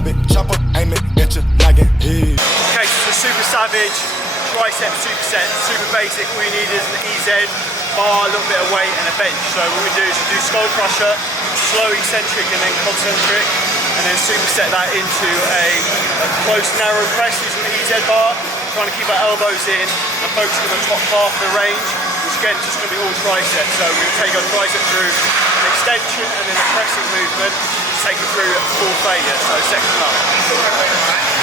Drop it, chopper, aim it, get your noggin. Hey. Okay, so the Super Savage tricep superset, super basic. All you need is an EZ bar, a little bit of weight, and a bench. So what we do is we do skull crusher, slow eccentric, and then concentric, and then superset that into a close narrow press using the EZ bar, trying to keep our elbows in and focusing on the top half of the range, which again is just going to be all tricep. So we'll take our tricep through an extension and then a pressing movement to take it through full failure, so section up.